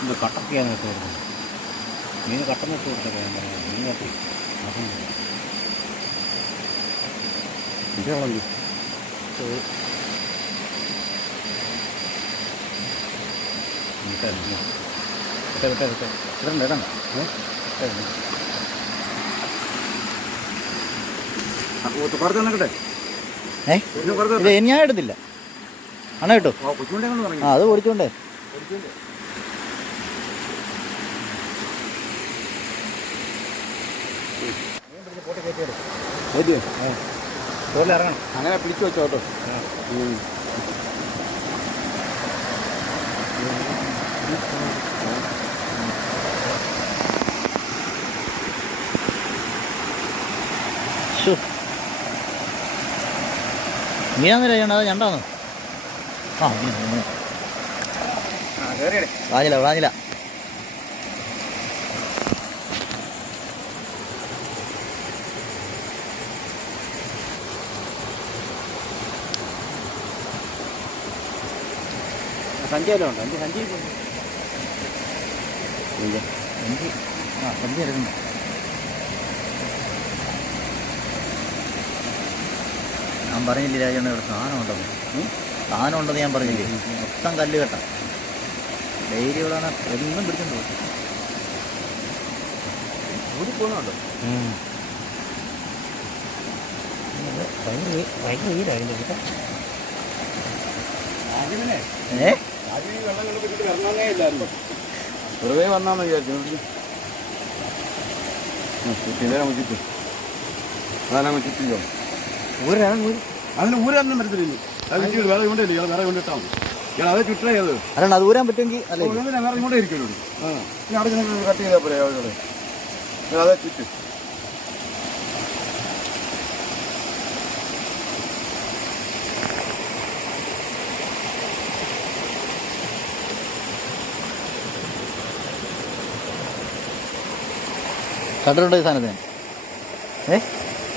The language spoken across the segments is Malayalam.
ഇത് കട്ടക്കയാണ് ഇട്ട് കൊടുക്കുന്നത് മീൻ കട്ടന്ന് ഇട്ട് കൊടുത്തൊക്കെ ഞാൻ പറയാം മീൻ കട്ടി. അപ്പം ഇതാണല്ലോ ചോറ് വിട്ടേ വിട്ടേ വിട്ടേ ഇടണ്ട ഇടണ്ട ഏ ഞാൻ എടുത്തില്ല അണ കേട്ടോ ആ അത് ഓടിച്ചോണ്ടേ അങ്ങനെ പിടിച്ചു വെച്ചോ ഷു. മീനാന്നല്ലേ അത് ഞണ്ടാന്ന് ആ വാങ്ങില്ല വാങ്ങില്ല. സഞ്ചാരം ഉണ്ട്? അഞ്ച് സഞ്ചി. ആ സഞ്ചി എടുക്കണ്ട ഞാൻ പറഞ്ഞില്ലേ രാജണ്ണ ഇവിടെ സാധനം ഉണ്ടെന്ന് സാധനം ഉണ്ടെന്ന് ഞാൻ പറഞ്ഞില്ലേ? മൊത്തം കല്ല് കെട്ട. ഡെയിലി ഇവിടെ എന്നും പിടിച്ചോണ്ട് പോകുന്നുണ്ടോ? വെറുതെ വന്നാന്ന് വിചാരിച്ചു. ചുറ്റിനെ മുച്ചിട്ട് അതെല്ലാം മുച്ചിട്ടില്ലോ ഊര് അതിന് ഊരാനൊന്നും ഇനി അത് ചുറ്റി വേറെ കൊണ്ടല്ലേ ഇയാൾ വേറെ കൊണ്ടിട്ടാ മതി. ഇയാൾ അതേ ചുറ്റേ ചെയ്തത് അല്ല അത് ഊരാൻ പറ്റുമെങ്കിൽ അല്ലേ? വേറെ കൊണ്ടേ ഇരിക്കുള്ളൂ. ആ. ഇനി അവിടെ ചെന്ന് കട്ട് ചെയ്താൽ പോരെ അതേ ചുറ്റ്. കണ്ടിട്ടുണ്ടോ ഈ സാധനത്തിന്? ഏ?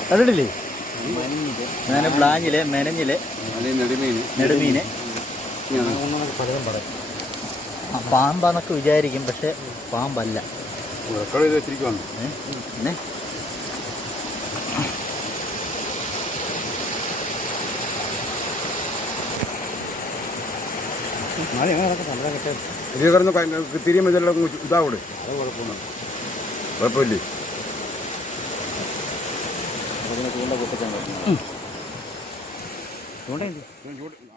കണ്ടിട്ടില്ലേ ഞാൻ ബ്ലാഞ്ഞിൽ മെനഞ്ഞിൽ നെടുമീന്. പാമ്പാന്നൊക്കെ വിചാരിക്കും പക്ഷെ പാമ്പല്ല. ഇതാവൂടെ? അത് കുഴപ്പമില്ല കുഴപ്പമില്ലേ? చూడండి చూడండి